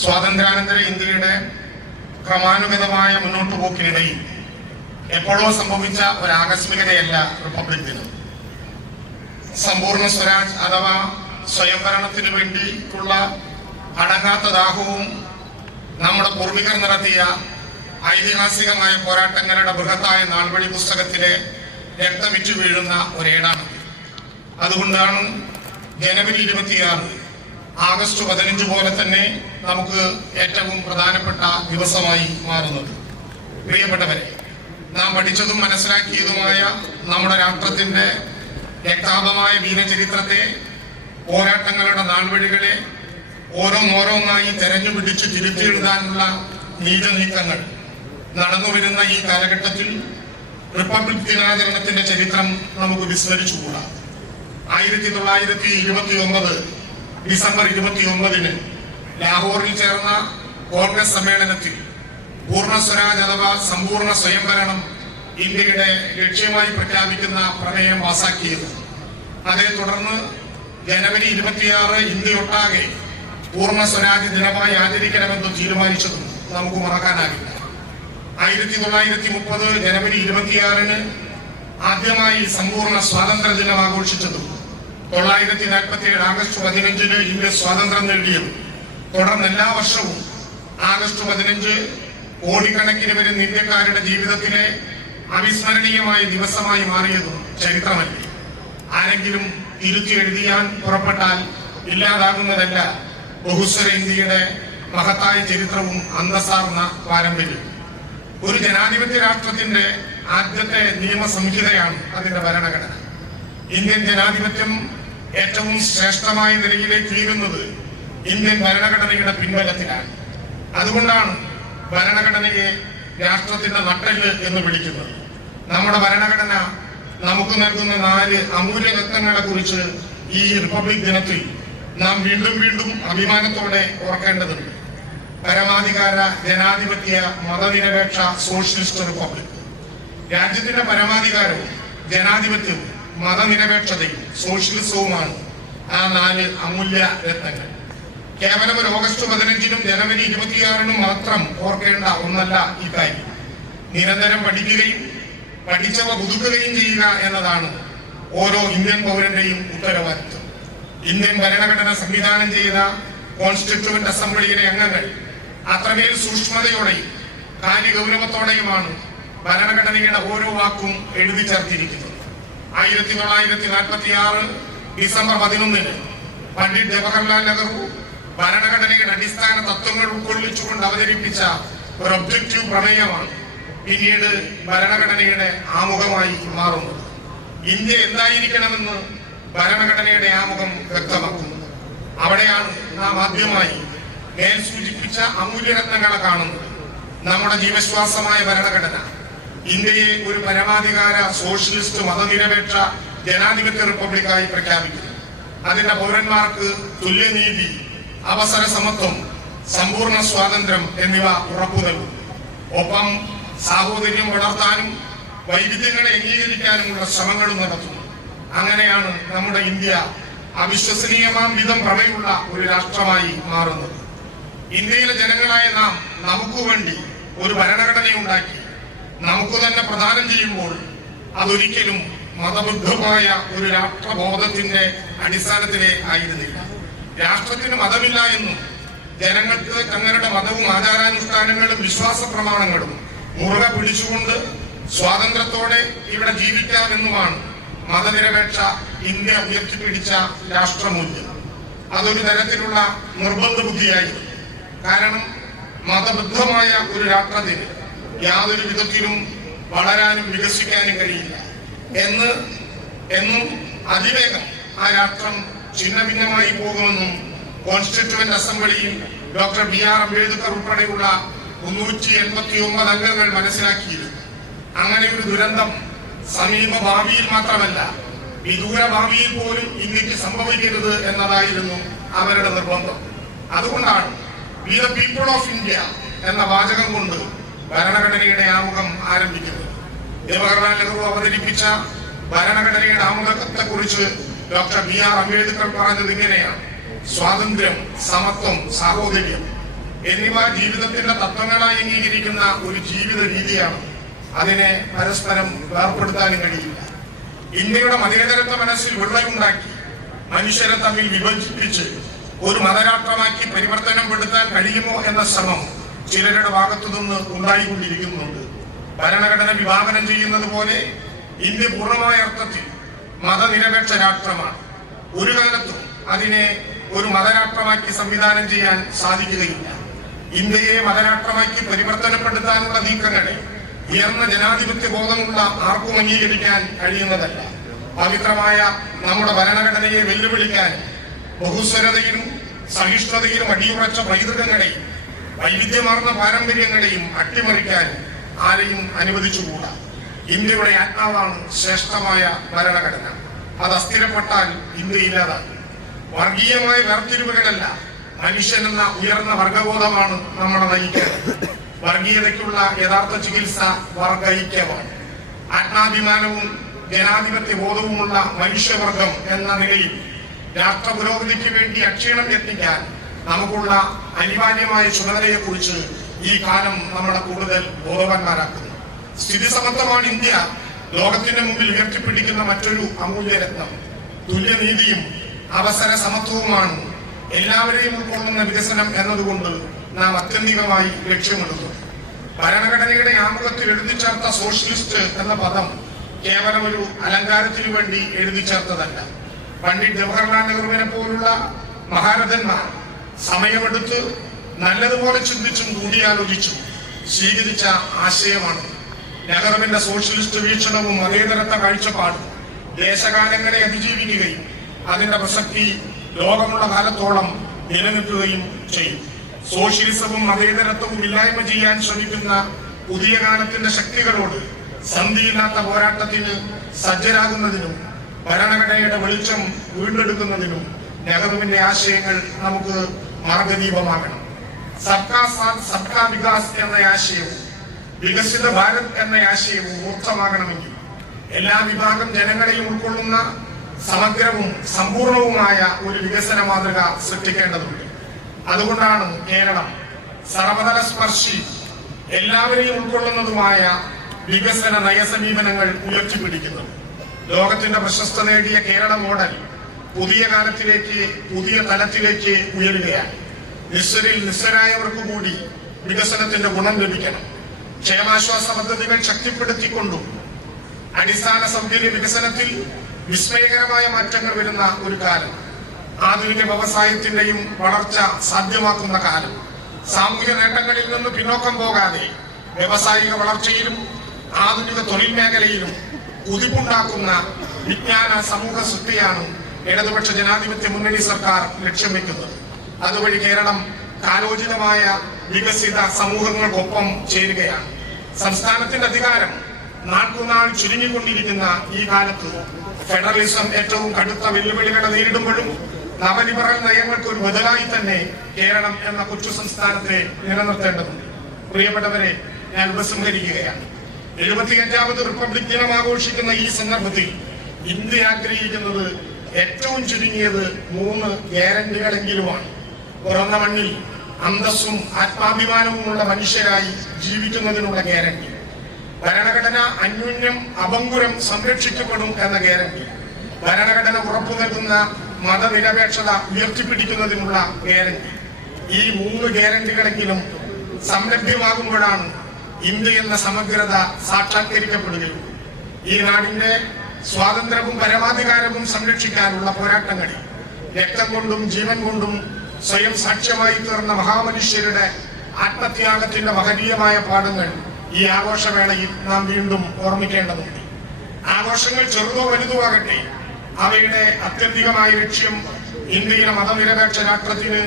സ്വാതന്ത്ര്യാനന്തര ഇന്ത്യയുടെ ക്രമാനുഗതമായ മുന്നോട്ടു പോക്കിനിടയിൽ എപ്പോഴോ സംഭവിച്ച ഒരു ആകസ്മികതയല്ല റിപ്പബ്ലിക് ദിനം. സമ്പൂർണ്ണ സ്വരാജ് അഥവാ സ്വയംഭരണത്തിനു വേണ്ടിയിട്ടുള്ള അടങ്ങാത്ത ദാഹവും നമ്മുടെ പൂർവികർ നടത്തിയ ഐതിഹാസികമായ പോരാട്ടങ്ങളുടെ ബൃഹത്തായ നാൾവഴി പുസ്തകത്തിലെ രക്തമിറ്റു വീഴുന്ന ഒരേടാണ്. അതുകൊണ്ടാണ് ജനുവരി 26 ആഗസ്റ്റ് 15 പോലെ തന്നെ നമുക്ക് ഏറ്റവും പ്രധാനപ്പെട്ട ദിവസമായി മാറുന്നത്. പ്രിയപ്പെട്ടവരെ, നാം പഠിച്ചതും മനസ്സിലാക്കിയതുമായ നമ്മുടെ രാഷ്ട്രത്തിന്റെ രക്താപമായ വീരചരിത്രത്തെ, പോരാട്ടങ്ങളുടെ നാൾവഴികളെ ഓരോന്നോരോന്നായി തെരഞ്ഞുപിടിച്ച് തിരുത്തിയെഴുതാനുള്ള നീക്കങ്ങൾ നടന്നുവരുന്ന ഈ കാലഘട്ടത്തിൽ റിപ്പബ്ലിക് ദിനാചരണത്തിന്റെ ചരിത്രം നമുക്ക് വിസ്മരിച്ചുകൂടാ. 1929 ഡിസംബർ 29 ലാഹോറിൽ ചേർന്ന കോൺഗ്രസ് സമ്മേളനത്തിൽ പൂർണ്ണ സ്വരാജ് അഥവാ സമ്പൂർണ്ണ സ്വയംഭരണം ഇന്ത്യയുടെ ലക്ഷ്യമായി പ്രഖ്യാപിക്കുന്ന പ്രമേയം പാസാക്കിയത്. അതേ തുടർന്ന് ജനുവരി 26 ഇന്ത്യയൊട്ടാകെ പൂർണ്ണ സ്വരാജ് ദിനമായി ആചരിക്കണമെന്ന് തീരുമാനിച്ചതും നമുക്ക് മറക്കാനാകില്ല. 1930 ജനുവരി 26 ആദ്യമായി സമ്പൂർണ്ണ സ്വാതന്ത്ര്യ ദിനം ആഘോഷിച്ചതും 1947 ആഗസ്റ്റ് 15 ഇന്ത്യ സ്വാതന്ത്ര്യം നേടിയതും തുടർന്ന് എല്ലാ വർഷവും ആഗസ്റ്റ് 15 കോടിക്കണക്കിന് വരുന്ന ഇന്ത്യക്കാരുടെ ജീവിതത്തിലെ അവിസ്മരണീയമായ ദിവസമായി മാറിയതും ചരിത്രമല്ലേ. ആരെങ്കിലും തിരുത്തി എഴുതിയാൻ പുറപ്പെട്ടാൽ ഇല്ലാതാകുന്നതല്ല ബഹുസ്വര ഇന്ത്യയുടെ മഹത്തായ ചരിത്രവും അന്തസ്സാർന്ന പാരമ്പര്യവും. ഒരു ജനാധിപത്യ രാഷ്ട്രത്തിന്റെ ആദ്യത്തെ നിയമസംഹിതയാണ് അതിന്റെ ഭരണഘടന. ഇന്ത്യൻ ജനാധിപത്യം ഏറ്റവും ശ്രേഷ്ഠമായ നിലയിലേക്ക് ഉയരുന്നത് ഇന്ത്യൻ ഭരണഘടനയുടെ പിൻബലത്തിലാണ്. അതുകൊണ്ടാണ് ഭരണഘടനയെ രാഷ്ട്രത്തിന്റെ നട്ടെല്ല് എന്ന് വിളിക്കുന്നത്. നമ്മുടെ ഭരണഘടന നമുക്ക് നൽകുന്ന 4 അമൂല്യതത്വങ്ങളെ കുറിച്ച് ഈ റിപ്പബ്ലിക് ദിനത്തിൽ നാം വീണ്ടും വീണ്ടും അഭിമാനത്തോടെ ഓർക്കേണ്ടതുണ്ട്. പരമാധികാര ജനാധിപത്യ മതനിരപേക്ഷ സോഷ്യലിസ്റ്റ് റിപ്പബ്ലിക്. രാജ്യത്തിന്റെ പരമാധികാരവും ജനാധിപത്യവും മതനിരപേക്ഷതയും സോഷ്യലിസവുമാണ് ആ 4 അമൂല്യ രത്നങ്ങൾ. കേവലം ഒരു ഓഗസ്റ്റ് 15 ജനുവരി 26 മാത്രം ഓർക്കേണ്ട ഒന്നല്ല ഈ കാര്യം. നിരന്തരം പഠിക്കുകയും പഠിച്ചവ പുതുക്കുകയും ചെയ്യുക എന്നതാണ് ഓരോ ഇന്ത്യൻ പൗരന്റെയും ഉത്തരവാദിത്വം. ഇന്ത്യൻ ഭരണഘടന സംവിധാനം ചെയ്ത കോൺസ്റ്റിറ്റ്യൂവന്റ് അസംബ്ലിയിലെ അംഗങ്ങൾ അത്രമേൽ സൂക്ഷ്മതയോടെയും കാര്യഗൗരവത്തോടെയുമാണ് ഭരണഘടനയുടെ ഓരോ വാക്കും എഴുതി ചേർത്തിരിക്കുന്നത്. 1946 ഡിസംബർ 11 പണ്ഡിറ്റ് ജവഹർലാൽ നെഹ്റു ഭരണഘടനയുടെ അടിസ്ഥാന തത്വങ്ങൾ ഉൾക്കൊള്ളിച്ചുകൊണ്ട് അവതരിപ്പിച്ച ഒരു ഒബ്ജക്റ്റീവ് പ്രമേയമാണ് പിന്നീട് ഭരണഘടനയുടെ ആമുഖമായി മാറുന്നത്. ഇന്ത്യ എന്തായിരിക്കണമെന്ന് ഭരണഘടനയുടെ ആമുഖം വ്യക്തമാക്കുന്നത്. അവിടെയാണ് നാം ആദ്യമായി മേൽ സൂചിപ്പിച്ച അമൂല്യരത്നങ്ങളെ കാണുന്നത്. നമ്മുടെ ജീവശ്വാസമായ ഭരണഘടന ഇന്ത്യയെ ഒരു പരമാധികാര സോഷ്യലിസ്റ്റ് മതനിരപേക്ഷ ജനാധിപത്യ റിപ്പബ്ലിക്കായി പ്രഖ്യാപിക്കുന്നു. അതിന്റെ പൗരന്മാർക്ക് തുല്യനീതി, അവസര സമത്വം, സമ്പൂർണ്ണ സ്വാതന്ത്ര്യം എന്നിവ ഉറപ്പു നൽകും. ഒപ്പം സാഹോദര്യം വളർത്താനും വൈവിധ്യങ്ങളെ അംഗീകരിക്കാനുമുള്ള ശ്രമങ്ങളും നടത്തുന്നു. അങ്ങനെയാണ് നമ്മുടെ ഇന്ത്യ അവിശ്വസനീയമാം വിധം പ്രമേയുള്ള ഒരു രാഷ്ട്രമായി മാറുന്നത്. ഇന്ത്യയിലെ ജനങ്ങളായ നാം നമുക്ക് വേണ്ടി ഒരു ഭരണഘടനയുണ്ടാക്കി നമുക്ക് തന്നെ പ്രദാനം ചെയ്യുമ്പോൾ അതൊരിക്കലും മതബുദ്ധമായ ഒരു രാഷ്ട്രബോധത്തിന്റെ അടിസ്ഥാനത്തിലേ ആയിരുന്നില്ല. രാഷ്ട്രത്തിന് മതമില്ല എന്നും ജനങ്ങൾക്ക് തങ്ങളുടെ മതവും ആചാരാനുഷ്ഠാനങ്ങളും വിശ്വാസ പ്രമാണങ്ങളും മുറുകെ പിടിച്ചുകൊണ്ട് സ്വാതന്ത്ര്യത്തോടെ ഇവിടെ ജീവിക്കാമെന്നുമാണ് മതനിരപേക്ഷ ഇന്ത്യ ഉയർത്തിപ്പിടിച്ച രാഷ്ട്രമൂല്യം. അതൊരു തരത്തിലുള്ള നിർബന്ധ ബുദ്ധിയായിരുന്നു. കാരണം മതബദ്ധമായ ഒരു രാഷ്ട്രത്തിന് യാതൊരു വിധത്തിലും വളരാനും വികസിക്കാനും കഴിയില്ല എന്നും അതിവേഗം ആ രാഷ്ട്രം ഛിന്ന ഭിന്നമായി പോകുമെന്നും കോൺസ്റ്റിറ്റ്യൂവന്റ് അസംബ്ലിയിൽ ഡോക്ടർ BR അംബേദ്കർ ഉൾപ്പെടെയുള്ള 389 അംഗങ്ങൾ മനസ്സിലാക്കിയിരുന്നു. അങ്ങനെ ഒരു ദുരന്തം സമീപ ഭാവിയിൽ മാത്രമല്ല വിദൂര ഭാവിയിൽ പോലും ഇന്ത്യക്ക് സംഭവിക്കരുത് എന്നതായിരുന്നു അവരുടെ നിർബന്ധം. അതുകൊണ്ടാണ് we the people of India എന്ന വാചകം കൊണ്ട് ഭരണഘടനയുടെ ആമുഖം ആരംഭിക്കുന്നത്. ജവഹർലാൽ നെഹ്റു അവതരിപ്പിച്ച ഭരണഘടനയുടെ ആമുഖത്തെ കുറിച്ച് ഡോക്ടർ BR അംബേദ്കർ പറഞ്ഞത് ഇങ്ങനെയാണ്: സ്വാതന്ത്ര്യം, സമത്വം, സാഹോദര്യം എന്നിവ ജീവിതത്തിന്റെ തത്വങ്ങളായി അംഗീകരിക്കുന്ന ഒരു ജീവിത രീതിയാണ്. അതിനെ പരസ്പരം വേർപ്പെടുത്താനും കഴിയില്ല. ഇന്ത്യയുടെ മതേതരത്വ മനസ്സിൽ വിള്ളലുണ്ടാക്കി മനുഷ്യരെ തമ്മിൽ വിഭജിപ്പിച്ച് ഒരു മതരാഷ്ട്രമാക്കി പരിവർത്തനപ്പെടുത്താൻ കഴിയുമോ എന്ന ശ്രമം ചിലരുടെ ഭാഗത്തുനിന്ന് ഉണ്ടായിക്കൊണ്ടിരിക്കുന്നുണ്ട്. ഭരണഘടന വിഭാവനം ചെയ്യുന്നത് പോലെ ഇന്ത്യ പൂർണ്ണമായ അർത്ഥത്തിൽ മതനിരപേക്ഷ രാഷ്ട്രമാണ്. ഒരു കാലത്തും അതിനെ ഒരു മതരാഷ്ട്രമാക്കി സംവിധാനം ചെയ്യാൻ സാധിക്കുകയില്ല. ഇന്ത്യയെ മതരാഷ്ട്രമാക്കി പരിവർത്തനപ്പെടുത്താനുള്ള നീക്കങ്ങളെ ഉയർന്ന ജനാധിപത്യ ബോധമുള്ള ആർക്കും അംഗീകരിക്കാൻ കഴിയുന്നതല്ല. പവിത്രമായ നമ്മുടെ ഭരണഘടനയെ വെല്ലുവിളിക്കാൻ ബഹുസ്വരതയിലും സഹിഷ്ണുതയിലും അടിയുറച്ച പൈതൃകങ്ങളെയും വൈവിധ്യമാർന്ന പാരമ്പര്യങ്ങളെയും അട്ടിമറിക്കാൻ ആരെയും അനുവദിച്ചുകൂടാ. ഇന്ത്യയുടെ ആത്മാവാണ് ശ്രേഷ്ഠമായ ഭരണഘടന. അത് അസ്ഥിരപ്പെട്ടാൽ ഇന്ത്യ ഇല്ലാതാകും. വർഗീയമായ വേർതിരിവുകളല്ല, മനുഷ്യനെന്ന ഉയർന്ന വർഗബോധമാണ് നമ്മളെ നയിക്കുന്നത്. വർഗീയതയ്ക്കുള്ള യഥാർത്ഥ ചികിത്സ വർഗൈക്യമാണ്. ആത്മാഭിമാനവും ജനാധിപത്യ ബോധവുമുള്ള മനുഷ്യവർഗം എന്ന നിലയിൽ രാഷ്ട്ര പുരോഗതിക്ക് വേണ്ടി അക്ഷീണം യത്നിക്കാൻ നമുക്കുള്ള അനിവാര്യമായ ചുമതലയെക്കുറിച്ച് ഈ കാലം നമ്മളെ കൂടുതൽ ബോധവാന്മാരാക്കുന്നു. സ്ഥിതി സമത്വമാണ് ഇന്ത്യ ലോകത്തിന്റെ മുമ്പിൽ ഉയർത്തിപ്പിടിക്കുന്ന മറ്റൊരു അമൂല്യരത്നം. തുല്യനീതിയും അവസര സമത്വവുമാണ് എല്ലാവരെയും ഉൾക്കൊള്ളുന്ന വികസനം എന്നതുകൊണ്ട് നാം ആത്യന്തികമായി ലക്ഷ്യമിടുന്നു. ഭരണഘടനയുടെ ആമുഖത്തിൽ എഴുതി ചേർത്ത സോഷ്യലിസ്റ്റ് എന്ന പദം കേവലം ഒരു അലങ്കാരത്തിനു വേണ്ടി എഴുതി ചേർത്തതല്ല. പണ്ഡിറ്റ് ജവഹർലാൽ നെഹ്റുവിനെ പോലുള്ള മഹാരഥന്മാർ സമയമെടുത്ത് നല്ലതുപോലെ ചിന്തിച്ചും കൂടിയാലോചിച്ചും സ്വീകരിച്ച ആശയമാണ്. നെഹ്റുവിന്റെ സോഷ്യലിസ്റ്റ് വീക്ഷണവും മതേതരത്വ കാഴ്ചപ്പാടും ദേശകാലങ്ങളെ അതിജീവിക്കുകയും അതിന്റെ പ്രസക്തി ലോകമുള്ള കാലത്തോളം നിലനിൽക്കുകയും ചെയ്യും. സോഷ്യലിസവും മതേതരത്വവും ഇല്ലായ്മ ചെയ്യാൻ ശ്രമിക്കുന്ന പുതിയ കാലത്തിന്റെ ശക്തികളോട് സന്ധിയില്ലാത്ത പോരാട്ടത്തിന് സജ്ജരാകുന്നതിനും ഭരണഘടനയുടെ വെളിച്ചം വീണ്ടെടുക്കുന്നതിനും നെഹ്റുവിന്റെ ആശയങ്ങൾ നമുക്ക് മാർഗദീപമാകണം. സബ്കാ സാത്ത് സബ്കാ വികാസ് എന്ന ആശയവും വികസിത ഭാരത് എന്ന ആശയവും മൂർത്തമാകണമെങ്കിൽ എല്ലാ വിഭാഗം ജനങ്ങളെയും ഉൾക്കൊള്ളുന്ന സമഗ്രവും സമ്പൂർണവുമായ ഒരു വികസന മാതൃക സൃഷ്ടിക്കേണ്ടതുണ്ട്. അതുകൊണ്ടാണ് കേരളം സർവതല സ്പർശി എല്ലാവരെയും ഉൾക്കൊള്ളുന്നതുമായ വികസന നയസമീപനങ്ങൾ ഉയർത്തിപ്പിടിക്കുന്നത്. ലോകത്തിന്റെ പ്രശസ്ത നേടിയ കേരള മോഡൽ പുതിയ കാലത്തിലേക്ക്, പുതിയ തലത്തിലേക്ക് ഉയരുകയാണ്. നിസ്വരിൽ നിസ്വരായവർക്ക് കൂടി വികസനത്തിന്റെ ഗുണം ലഭിക്കണം. ക്ഷേമാശ്വാസ പദ്ധതികൾ ശക്തിപ്പെടുത്തിക്കൊണ്ടും അടിസ്ഥാന സൗകര്യ വികസനത്തിൽ വിസ്മയകരമായ മാറ്റങ്ങൾ വരുന്ന ഒരു കാലം. ആധുനിക വ്യവസായത്തിന്റെയും വളർച്ച സാധ്യമാക്കുന്ന കാലം. സാമൂഹ്യ നേട്ടങ്ങളിൽ നിന്ന് പിന്നോക്കം പോകാതെ വ്യവസായിക വളർച്ചയിലും ആധുനിക തൊഴിൽ മേഖലയിലും കുതിപ്പുണ്ടാക്കുന്ന വിജ്ഞാന സമൂഹ സൃഷ്ടിയാണ് ഇടതുപക്ഷ ജനാധിപത്യ മുന്നണി സർക്കാർ ലക്ഷ്യം വെക്കുന്നത്. അതുവഴി കേരളം കാലോചിതമായ വികസിത സമൂഹങ്ങൾക്കൊപ്പം ചേരുകയാണ്. സംസ്ഥാനത്തിന്റെ അധികാരം നാൾക്കുനാൾ ചുരുങ്ങിക്കൊണ്ടിരിക്കുന്ന ഈ കാലത്ത് ഫെഡറലിസം ഏറ്റവും കടുത്ത വെല്ലുവിളികളെ നേരിടുമ്പോഴും നവലിബറൽ നയങ്ങൾക്ക് ഒരു ബദലായി തന്നെ കേരളം എന്ന കൊച്ചു സംസ്ഥാനത്തെ നിലനിർത്തേണ്ടതുണ്ട്. പ്രിയപ്പെട്ടവരെ, ഞാൻ ഉപസംഹരിക്കുകയാണ്. 75ാമത് റിപ്പബ്ലിക് ദിനം ആഘോഷിക്കുന്ന ഈ സന്ദർഭത്തിൽ ഇന്ത്യ ആഗ്രഹിക്കുന്നത് ഏറ്റവും ചുരുങ്ങിയത് 3 ഗ്യാരണ്ടികളെങ്കിലുമാണ്. പിറന്ന മണ്ണിൽ അന്തസ്സും ആത്മാഭിമാനവുമുള്ള മനുഷ്യരായി ജീവിക്കുന്നതിനുള്ള ഗ്യാരണ്ടി, ഭരണഘടന അന്യോന്യം അഭംഗുരം സംരക്ഷിക്കപ്പെടും എന്ന ഗ്യാരണ്ടി, ഭരണഘടന ഉറപ്പു നൽകുന്ന മതനിരപേക്ഷത ഉയർത്തിപ്പിടിക്കുന്നതിനുള്ള ഗ്യാരണ്ടി. ഈ 3 ഗ്യാരണ്ടികളെങ്കിലും സംലഭ്യമാകുമ്പോഴാണ് ഇന്ത്യ എന്ന സമഗ്രത സാക്ഷാത്കരിക്കപ്പെടുകയുള്ളൂ. ഈ നാടിന്റെ സ്വാതന്ത്ര്യവും പരമാധികാരവും സംരക്ഷിക്കാനുള്ള പോരാട്ടങ്ങളിൽ രക്തം കൊണ്ടും ജീവൻ കൊണ്ടും സ്വയം സാക്ഷ്യമായി തീർന്ന മഹാമനുഷ്യരുടെ ആത്മത്യാഗത്തിന്റെ മഹനീയമായ പാഠങ്ങൾ ഈ ആഘോഷവേളയിൽ നാം വീണ്ടും ഓർമ്മിക്കേണ്ടതുണ്ട്. ആഘോഷങ്ങൾ ചെറുതോ വലുതോ ആകട്ടെ, അവയുടെ ആത്യന്തികമായ ലക്ഷ്യം ഇന്ത്യയിലെ മതനിരപേക്ഷ രാഷ്ട്രത്തിന്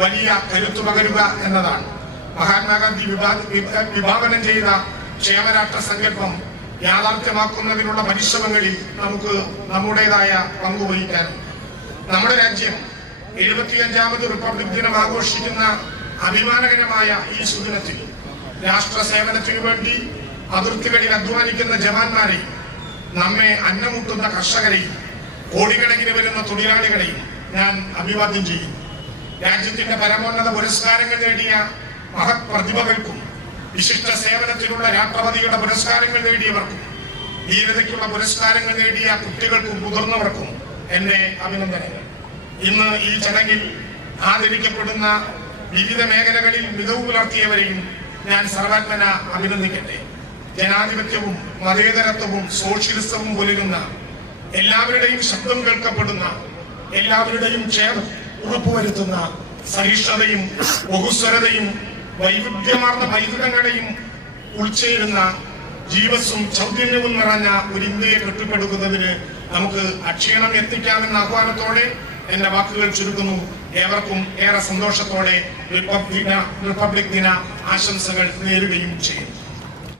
വലിയ കരുത്തു പകരുക എന്നതാണ്. മഹാത്മാഗാന്ധി വിഭാവനം ചെയ്ത ക്ഷേമരാഷ്ട്ര സങ്കല്പം യാഥാർത്ഥ്യമാക്കുന്നതിനുള്ള പരിശ്രമങ്ങളിൽ നമുക്ക് നമ്മുടേതായ പങ്കുവഹിക്കാനുണ്ട്. നമ്മുടെ രാജ്യം 75ാമത് റിപ്പബ്ലിക് ദിനം ആഘോഷിക്കുന്ന അഭിമാനകരമായ ഈ സുദിനത്തിൽ രാഷ്ട്ര സേവനത്തിനു വേണ്ടി അതിർത്തികളിൽ അധ്വാനിക്കുന്ന ജവാന്മാരെയും നമ്മെ അന്നമുട്ടുന്ന കർഷകരെയും കോടിക്കണക്കിന് വരുന്ന തൊഴിലാളികളെയും ഞാൻ അഭിവാദ്യം ചെയ്യുന്നു. രാജ്യത്തിന്റെ പരമോന്നത പുരസ്കാരങ്ങൾ നേടിയ മഹത് പ്രതിഭകൾക്കും വിശിഷ്ട സേവനത്തിനുള്ള രാഷ്ട്രപതിയുടെ പുരസ്കാരങ്ങൾ നേടിയവർക്കും ധീരതയ്ക്കുള്ള പുരസ്കാരങ്ങൾ നേടിയ കുട്ടികൾക്കും മുതിർന്നവർക്കും എന്റെ അഭിനന്ദനങ്ങൾ. ഇന്ന് ഈ ചടങ്ങിൽ ആദരിക്കപ്പെടുന്ന വിവിധ മേഖലകളിൽ മികവ് പുലർത്തിയവരെയും ഞാൻ സർവാത്മന അഭിനന്ദിക്കട്ടെ. ജനാധിപത്യവും മതേതരത്വവും സോഷ്യലിസവും പുലരുന്ന, എല്ലാവരുടെയും ശബ്ദം കേൾക്കപ്പെടുന്ന, എല്ലാവരുടെയും ക്ഷേമം ഉറപ്പുവരുത്തുന്ന, സഹിഷ്ണുതയും ബഹുസ്വരതയും വൈവിധ്യമാർന്ന പൈതൃകങ്ങളെയും ഉൾച്ചേരുന്ന ജീവസ്സും ചൗതന്യവും നിറഞ്ഞ ഒരു ഇന്ത്യയെ കെട്ടിപ്പടുക്കുന്നതിന് നമുക്ക് അക്ഷീണം എത്തിക്കാമെന്ന ആഹ്വാനത്തോടെ എന്റെ വാക്കുകൾ ചുരുക്കുന്നു. ഏവർക്കും ഏറെ സന്തോഷത്തോടെ റിപ്പബ്ലിക് ദിന ആശംസകൾ നേരുകയും ചെയ്യും.